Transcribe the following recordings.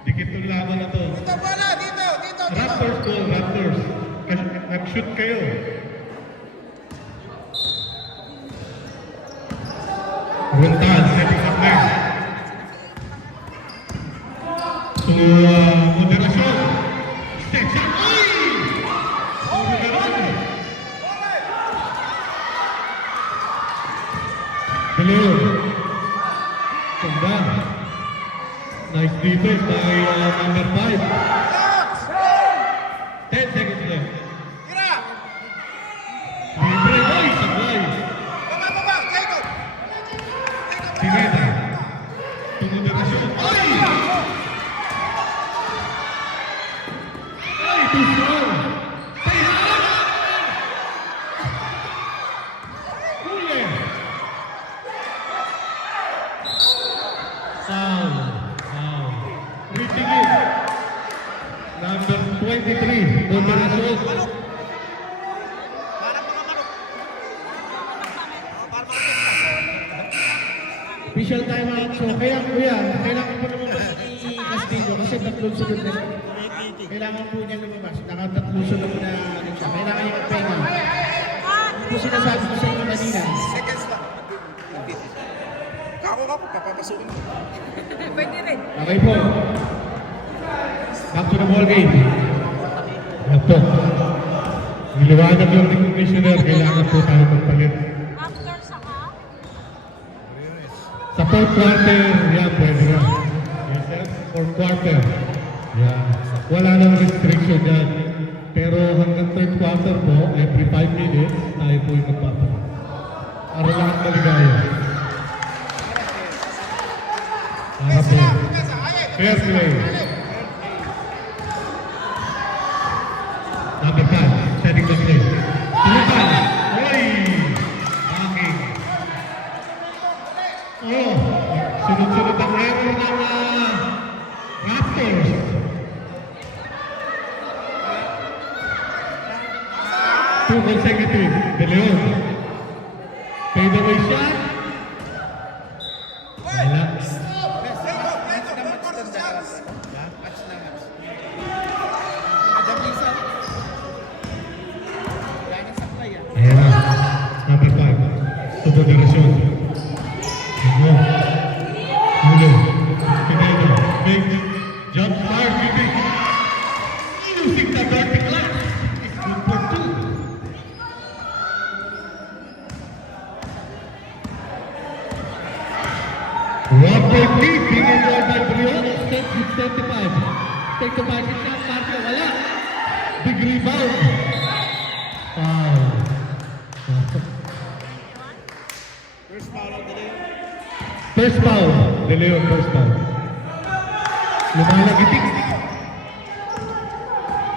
Dikit yung laban na to. Dito pala, dito. Raptors goal, Raptors. Nag-shoot kayo. Runtal, setting up next. So, moderasyon. Section. Ay! Hello. Ganda. Nice defense by number 5. 10 seconds left. Tira! Libre. Ay, sablay. Baba, Jacob! Pineda. Tumuderasyon. Ay! Ay, too strong. Huli. Foul. Foul. Reaching it. Number 23. Moderasyon. Official timeout. So kaya kuya, kailangan po lumabas ni Castillo kasi tatlong sunod na siya. Kailangan po niya lumabas. Nakatatlong sunod na ano siya. Kailangan niya magpahinga. Ano po sinasabi ko sa inyo kanina? Seconds lang. Kako, papapasukin mo. Okay po. Back to the ball game. Yan po. Niliwanag yung commissioner, kailangan po tayo magpalit. After sa half, Sa fourth quarter, yan, pwede na. Yes, sir. Fourth quarter. Yan. Wala nang restriction yan. Pero hanggang third quarter po, every 5 minutes, tayo po yung magpapalit. Para lahat maligaya. Para po. Fair play. Number 5, setting the play. Tulipan! Uy! Banging! Oh! Sunod-sunod ang error ng Raptors. Two consecutive. De Leon. Fade away shot. Wala. Ayan na. Number 5. Subodorasyon. Hugo. Hugo. Pinedo. Big jump fire. Shooting. Using the dirty glass. It's good for 2. One point lead. Being enjoyed by Briones. Step with 75. Take the basket shot. Carpio. Wala. Big rebound. Foul. First foul. De Leon, first foul. Lumalagitik.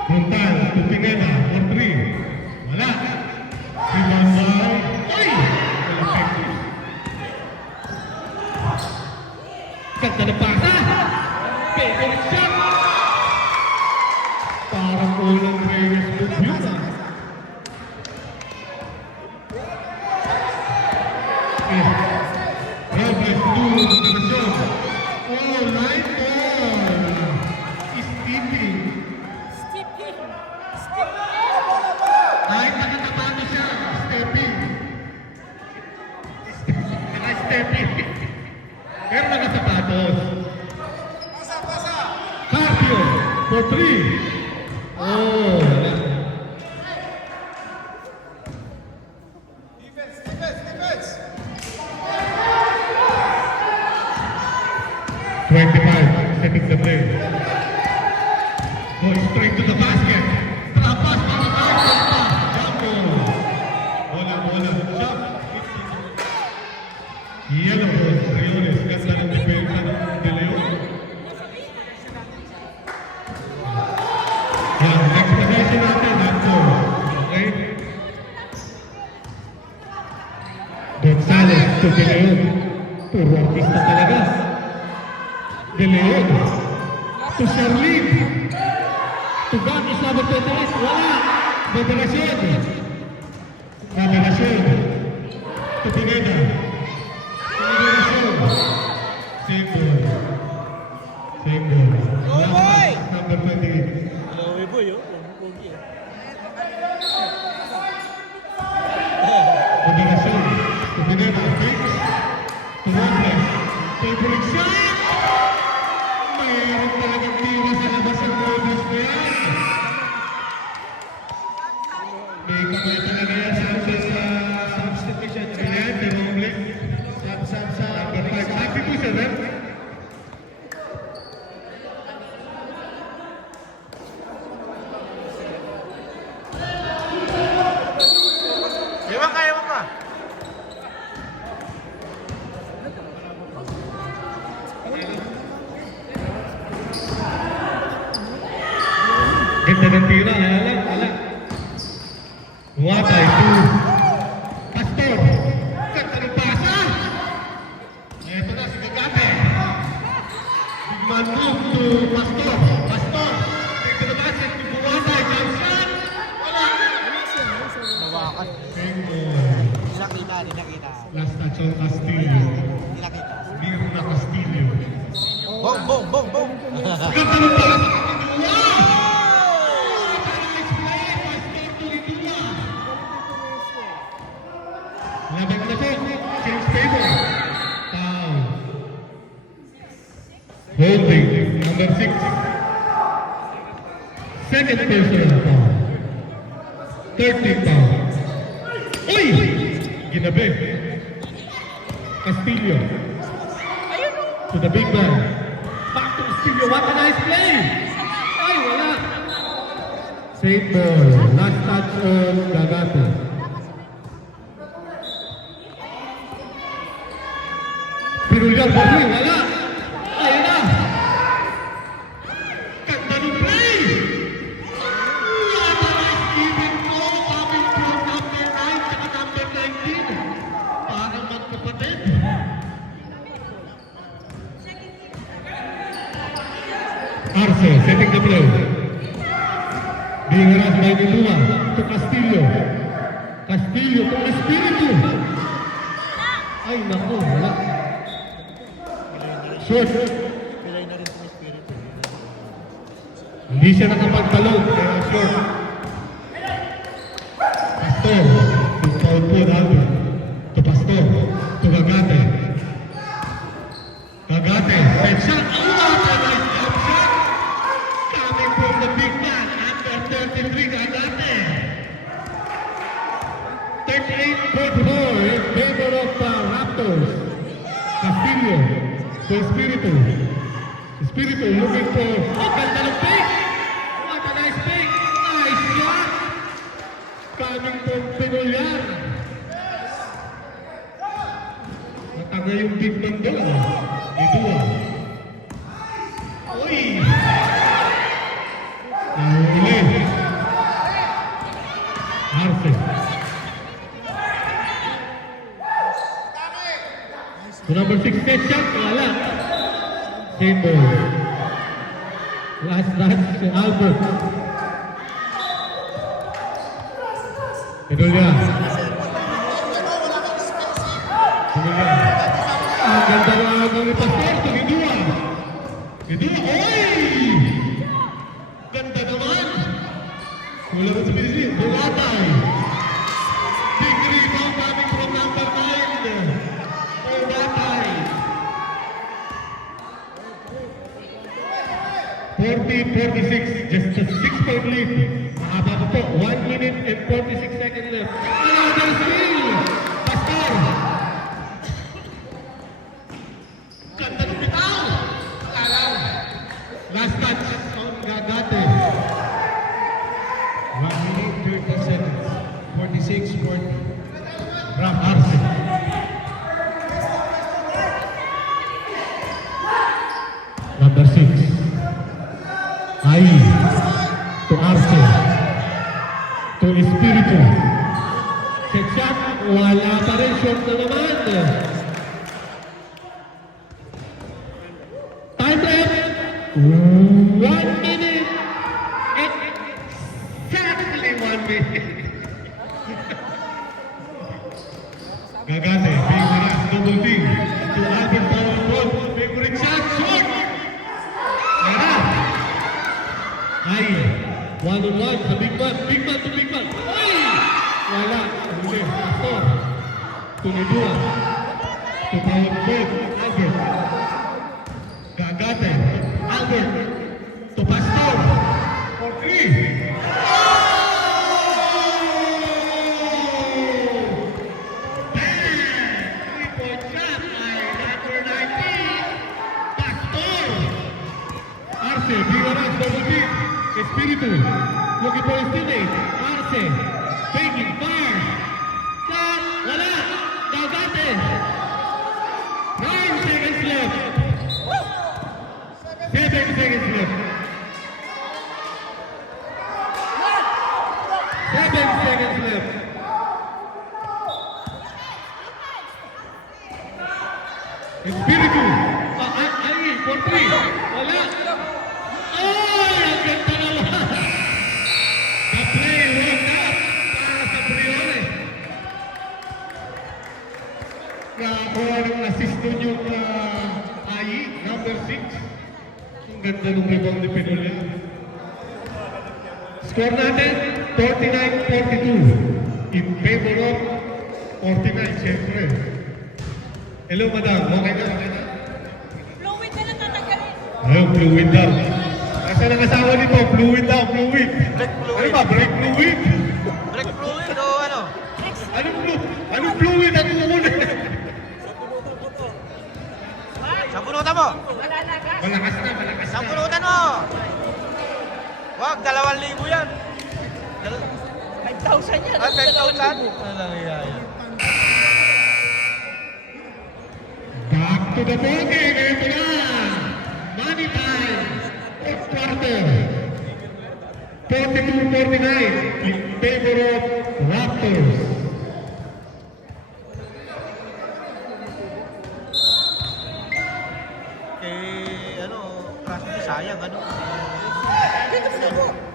Frontal to Pineda for 3. Wala. Rebound by... Ay! Effective. Ganda na pasa. Favorite shot. Parang ulang Reyes move yun. Robles to Moderasyon. Oh, line ball. Steeping. Sticky. Kahit nakatapato siya, stepping. Naka-stepping. Pero nakasapatos. Pasa! Carpio for 3. Oh, wala. Defense! 25, setting the play. Going straight to the basket. Trap pass para kay Jump ball. Bola. Jump. Yellow ball. Briones. Ganda ng depensa ng De Leon. Yan, next possession natin. Okay? Gonzalez to De Leon. Puro artista talaga. De Leon to Sherlyn to God is number 28. Wala. Moderasyon to Pineda. Moderasyon. Save ball. Same ball. Go, boy! Number 28. Lowe boy, oh. Pogi, oh. Kombinasyon. Kombinema. Fix. Tumakas. Favorite shot! Mayroon talagang tira sa labas ang bonus na yan. May kamay talaga yan sa substitution. Kailan, pero ulit. Number 5. Substitution, eh? Ewan ka, ewan ka. Ganda ng tira, ala. Watay to Pastor. Ganda ng pasa. Eto na, si Gigate. Big man move to Pastor. Pastor. Take the basket to Buwatay. Jump shot. Wala. Nawakan. Big ball. Di nakita. Last touch on Castillo. Di nakita. Biro na Castillo. Bong, bong, bong, bong. Ganda ng pasa. Wow! Nice play. Pastor to Lidua. Labang na po. James Favor. Foul. Holding. Number 6. Second personal foul. 13 foul. Uy! Ginabi. Castillo. To the big man. Back to Castillo. What a nice play! Ay, wala. Same ball. Last touch on Gagate. Pirulyar, Barri, wala. Ayun na. Ganda ng play. What a nice giving mo. Coming from number 9 at number 19. Parang magkapatid. Arce, setting the play. Being harassed by Nilua to Castillo. Castillo to Espiritu. Ay, naku, wala. Short. Pilay na rin sa Espiritu. Hindi siya nakapagtalon, kaya short. Pastor, to foul po Albert. To Pastor, to Gagate. Gagate, set shot. Oh, what a nice jump shot. Coming from the big man, number 33, Gagate. 38-4 in favor of Raptors. Castillo, to Espiritu. Espiritu looking for... Oh, ganda ng pick! What a nice pick! Nice shot! Coming from Pinulyar. Nataga yung big man doon. Lidua. Uy! Nahuli. Arce. To number 6 set shot, wala. Same ball. Last touch to Albert. Pinulyar. Pinulyar. Ang ganda ng agaw ni Pastor to Lidua. Lidua, oy! Ganda naman. Wala rin sa Pilisin. Bulatay. Big rebound coming from number 9. Bulatay. 40-46. Just a 6-point lead. Mahaba pa po. 1 minute and 46 seconds left. Another steal. Pastor. Ganda ng bitaw. Last touch on Gagate. 1 minute, 30 seconds. 46-40. Ram Arce. Number 6. Ai. To Arce. To Espiritu. Check shot. Wala pa rin. Short na naman. Time left. 1 minute. Exactly 1 minute. Gagate, being harassed, double team. To Albert Power Ball, favorite shot, short! Ay, one-on-one sa big man. Big man to big man. Ay! Wala. Huli. Pastor. Tunidua. To power forward. Albert. Gagate. Albert. To Pastor. For 3. Arce, Vigaras, double team. Espíritu, looking for his teammate. Arce, faking, fire. Shot, wala. Gagate. 9 seconds left. 7 seconds left. 7 seconds left. Espíritu, ay, for 3. Wala. Ay, ang ganda naman. The play worked out para sa Briones. Nakakuha ng assist dun yung Ai, number 6. Ang ganda ng rebound ni Pinolia. Score natin, 49-42. In favor of 49, siyempre. Hello, madam. Okay na, okay na? Fluid na lang tatanggalin. Ayun, fluid daw. Asa ng asawa nito? Fluid daw, fluid. Brake fluid. Ano ba? Brake fluid? Brake fluid o ano? Anong fluid? Ano mo muna? Sabunutan mo! Malakas na, malakas na. Sabunutan mo! Wag, 2,000 yan. 5,000 yan. Ay, 5,000? Ano lang yan? Back to the ball game. Ito na. Money time. Fourth quarter. 42-49 in favor of Raptors. Ano, kaso di sayang, ano?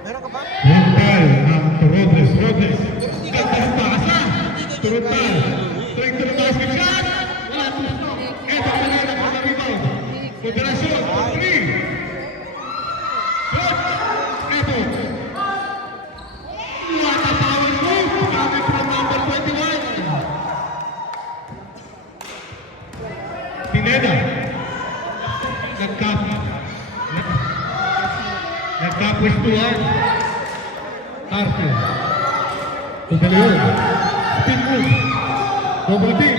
Meron ka ba? Runtal ang Robles. Ganda ng pasa. Turuntal. Straight to the basket shot. Wala to stop. Eto pa na ng mga rebound. Federasyon, 3. Shot. Eto. What a power move. Coming from number 21. Pineda. Nagkapwestuhan. Carpio. Tudaleon. Spin move. Double team.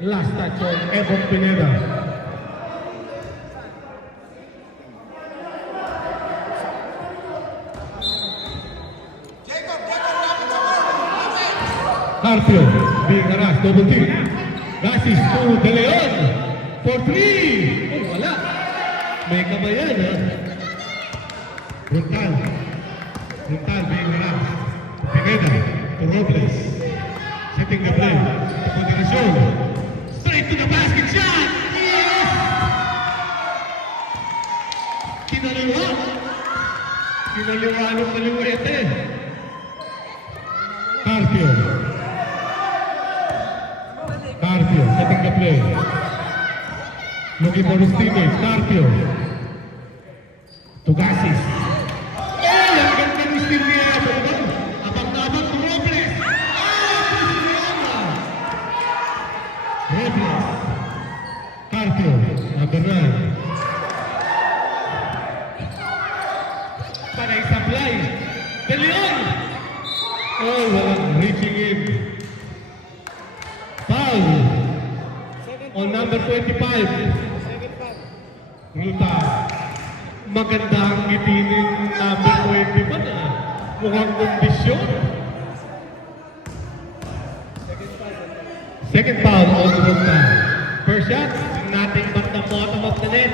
Last touch on Evan Pineda. Carpio. Being harassed. Double team. Gasis to De Leon. For 3. Oh, wala. May kabayan, ha? Runtal being harassed. Pineda to Robles. Setting the play. To Federacion. Straight to the basket shot! Yes! Kinaliwa. Kinaliwanong kaliwete. Carpio, setting the play. Looking for his teammates. Carpio. To Gasis. Oh, ang ganda ni Steve Nieto. Abang-abang to Robles. Robles. Carpio. Number 9. Panay supply. De Leon. Oh, walang reaching in. Foul. On number 25. Ruta. Maganda ang ngiti ng number 21 ah. Mukhang kondisyon. Second foul on Ruta. First shot, nothing but the bottom of the net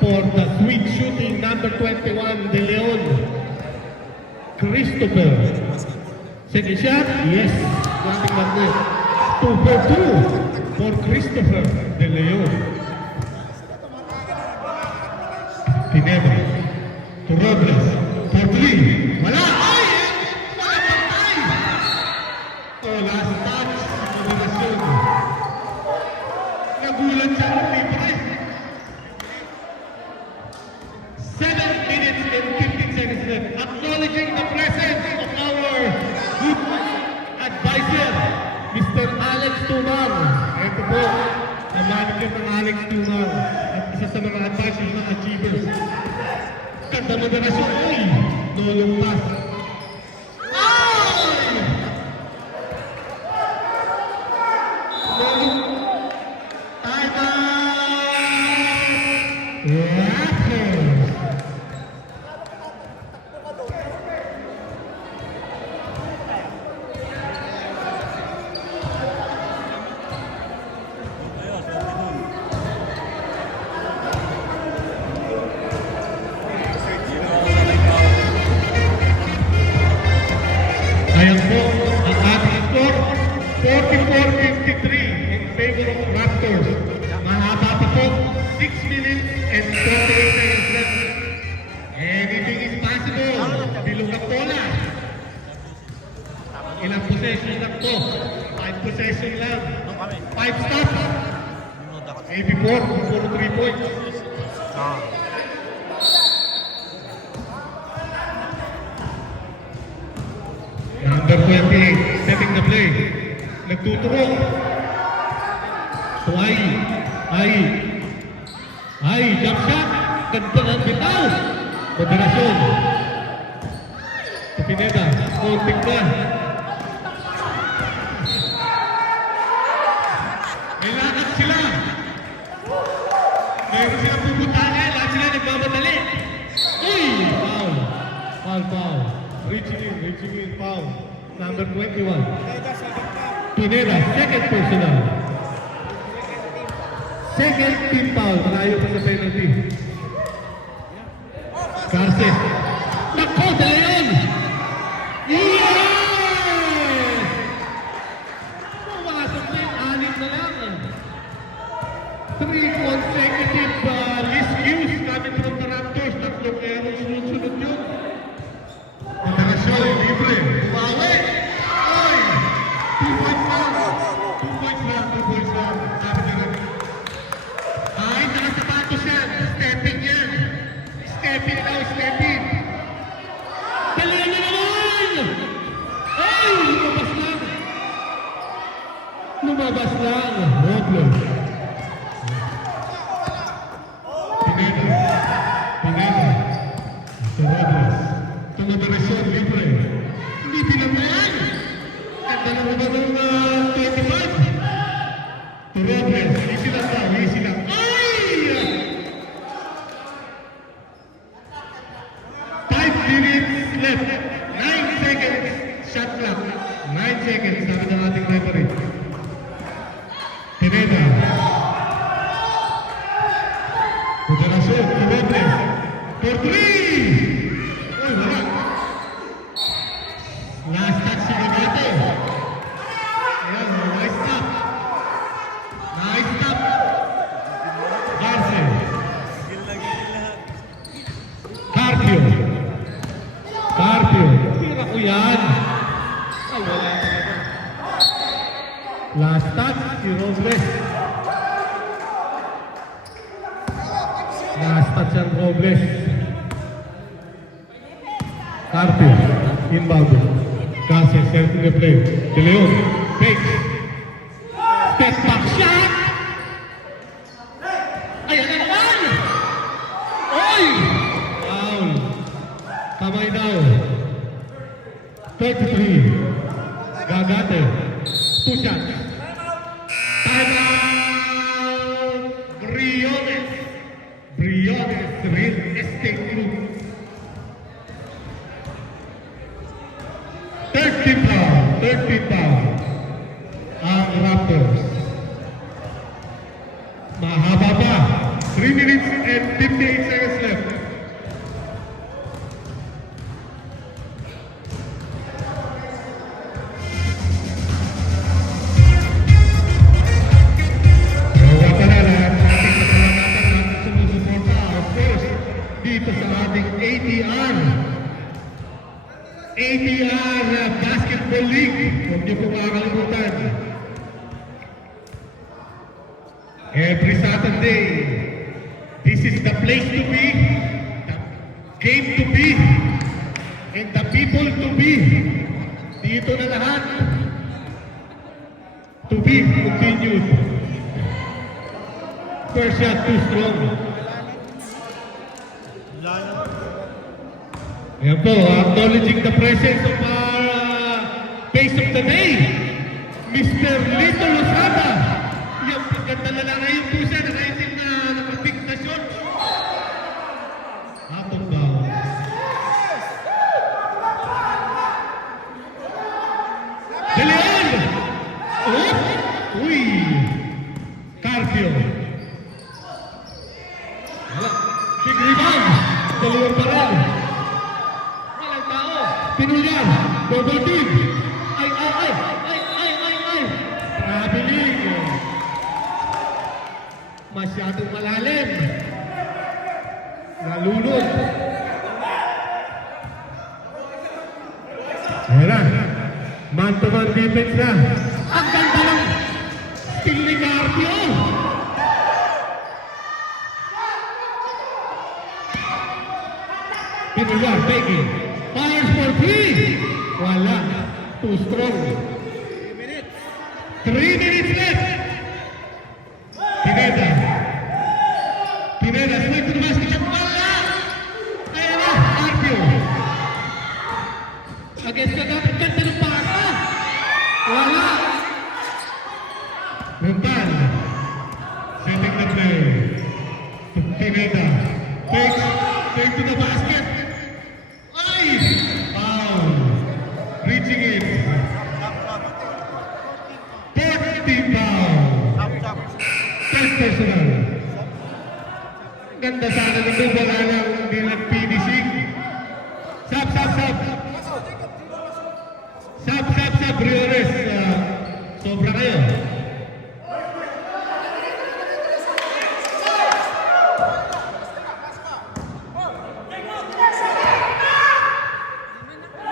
for the sweet shooting number 21, De Leon. Christopher. Second shot, yes, nothing but net. 2 for 2 for Christopher De Leon. Pineda to Robles for 3. Wala! Ay! Wala patay! Oh, last touch. Federasyon. Nagulat siya ng libre. 7 minutes and 50 seconds left. Acknowledging the presence of our good advisor, Mr. Alex Tumar. Ito po, ang manager ng Alex Tumar at isa sa mga advisors ng Achievers. Ganda moderasyon. Uy! Nolong pass. Ay! Nolong. Time out! Raptors! Ayan po, ang ating score, 44-53 in favor of Raptors. Mahaba pa po, 6 minutes and 28 seconds left. Anything is possible. Bilog ang bola. Ilang possession lang po? 5 possession lang. 5 stops. Maybe 4, puro 3 points. Number 28, setting the play. Nagtuturo. So Ay, jump shot. Ganda ng bitaw. Moderasyon. Sa Pineda, konting na. May lakad sila. Mayroon silang pupuntahan. Lahat sila nagmamadali. Uy! Foul. Reaching in, foul. Number 21. Pineda, second personal. Second team foul. Malayo pa sa penalty. Garces. Nako, dala yun! Yes! Pumasok na yung 6 na lang. 3 consecutive miscues coming from the Raptors. Tatlong errors sunod-sunod yun. Moderasyon, libre. Bumawi! Ay! 2 points lang. 2 points lang. Sabi na rin. Ay, nakasapatos yan. Stepping yan. Stepping. Dali na naman! Ay! Lumabas lang. Robles. Pineda. Ito Robles. Ito moderasyon, libre. Hindi pinamayan. Ganda na ba ng 25? Ito Robles. Easy lang. Ay! 5 minutes left. 9 seconds. Shot clock. 9 seconds. Sabi ng ating referee. Pineda. Moderasyon, Robles. For 3! Uy, wala. Last touch si Gagate. Ayan, nice stop. Garce. Carpio. Tira ko yan. Ay, wala talaga. Last touch si Robles. Last touch ang Robles. Carpio. Inbound. Garce, setting the play. De Leon. Fakes. Step back shot. Ayan na naman. Oy! Foul. Kamay daw. 33. Gagate. 2 shots. Time out. Briones Real Estate Group. 30 pound. Ang Raptors. Mahaba pa. 3 minutes and 58 seconds left. Nawa pala lahat ng ating kasalamatan at sumusuporta, of course, dito sa ating ATR Basketball League. Huwag niyo po makakalimutan. Every Saturday, this is the place to be, the game to be. and the people to be. Dito na lahat. To be continued. First shot too strong. Ayan po, acknowledging the presence of our face of the day, Mr. Lito Lozada. Yan po, ganda na lang ngayon po siya, nakaitim na nakapig na shot. Hapon ba? De Leon! Oh! Uy! Carpio. Wala. Big rebound. De Leon pa rin. Walang tao. Pinulyan. Double team. Ay! Traveling. Masyadong malalim. Nalunod. Ayan na. Man-to-man defense na. Ang ganda ng steal ni Carpio. Pinulyan, taking. Fires for three. Wala. Too strong. 3 minutes left. Pineda. Pineda, swing to the basket. Wala. Ayan na, Carpio. Against the ganda ng pasa. Wala. Mental. Setting the play. Pineda. Take to the basket. Ay! Foul. Reaching it. 40 foul. First personal. Ganda sana nito. Wala lang hindi nag-finishing. Sab. Briones. Sobra kayo.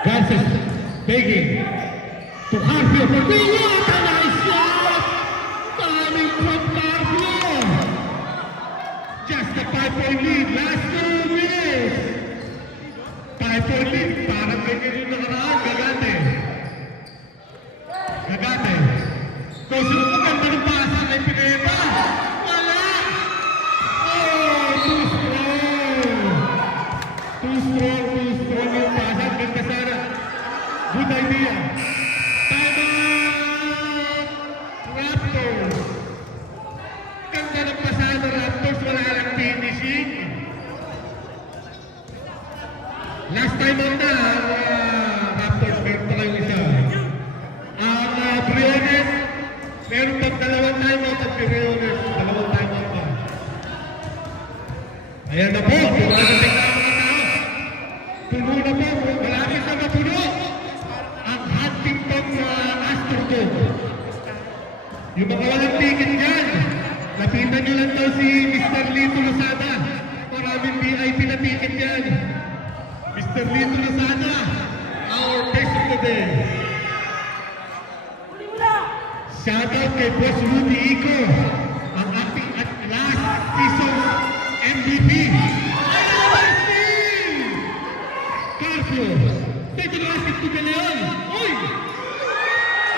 Garces begging to Carpio for the what a nice shot! Coming from Carpio! Just a 5-point lead, last 2 minutes! 5-point lead, parang ganyan yung nakaraan, Gagate. Kung sino ko ganda ng pasa kay Pineda? Wala! Oh, too strong yung pasa. Ganda sana. Good idea. Time out! Raptors. Ganda ng pasada, Raptors. Wala lang finishing. Last time out na, Raptors. Meron pa kayong isa. Ang Briones, meron pang dalawang time out at Briones. Dalawang time out pa. Ayan na po. Dumadating na ang mga tao. Puno na po. Malapit na mapuno. Ang Huntington Astrodome. Yung mga walang ticket dyan, lapitan nyo lang daw si Mr. Lito Lozada. Maraming VIP na ticket dyan. Mr. Lito Lozada, our best of the day. Shoutout kay Boss Rudy Ico, ang ating at last season MVP. Carpio, take the basket to De Leon. Uy!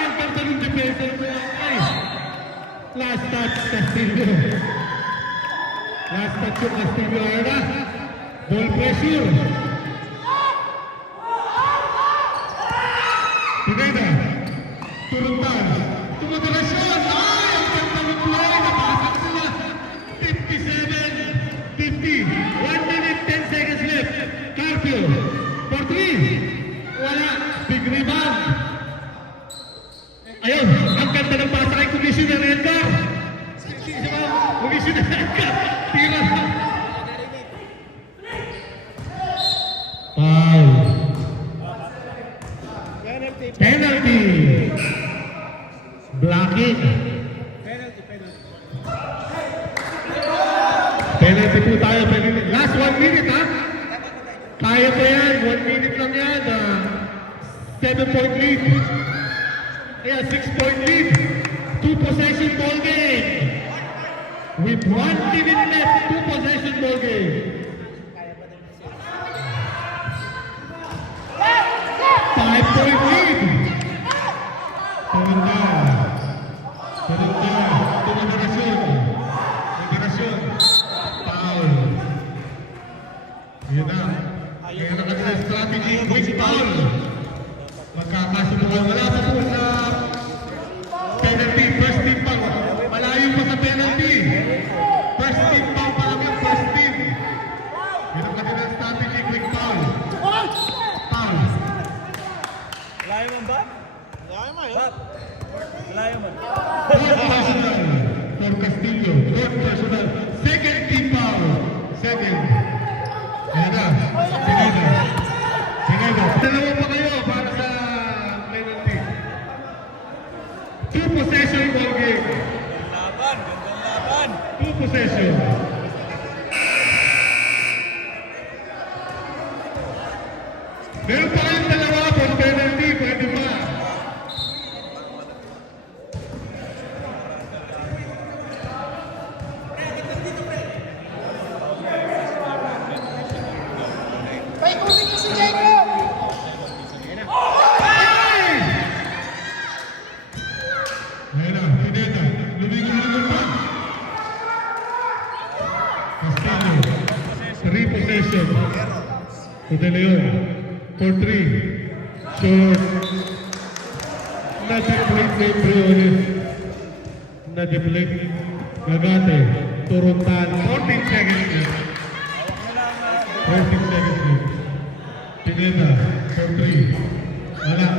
Ang ganda ng defender mo. Ay! Last touch, Castillo. Last touch yung Castillo. Ayan na. Ball pressure. Pineda. Turuntan. Tumagarasyon. Ay! Ang ganda ng play. Napasok sila. 57, 50. 1 minute, 10 seconds left. Carpio. For 3. Wala. Big rebound. Ayun. Ang ganda ng pasa kay Commissioner Edgar. Commissioner Edgar. Tira. Foul. Penalty. Blocking. Penalty po tayo. Last 1 minute, ha? Kaya po yan. 1 minute lang yan. 7-point lead. Kaya 6-point lead. 2 possession ball game. With 1 minute left, 2 possession ball game. 3-point lead. Paganda. Paganda. Tumagarasyon. Tumagarasyon. Foul. Yun na. Kaya na kanila strategy. Quick foul. Magkakasubukan. Wala pa po sa penalty. First team pa. Malayo pa sa penalty. First team pa pa lang yung first team. Yun ang kanila strategy. Quick foul. Foul. Layo man ba? Layo mo yun. Layo man. Fourth personal for Castillo. Fourth personal. Second team foul. Second. Ayan na. Pineda. Pineda. Dalawa pa kayo para sa penalty. 2 possession ball game. Laban, gandang laban. 2 possession. Meron pa kayong dalawa for penalty. Pwede ba? Paikutin niyo si Jacob! Ayan na, Pineda. Lumigo-lugo pa. Castillo. 3 possession. To De Leon. For 3. Short. Na-deflate na yung Briones. Na-deflate. Gagate. Turutan. 14 seconds left. 14 seconds left. Pineda. For 3. Wala.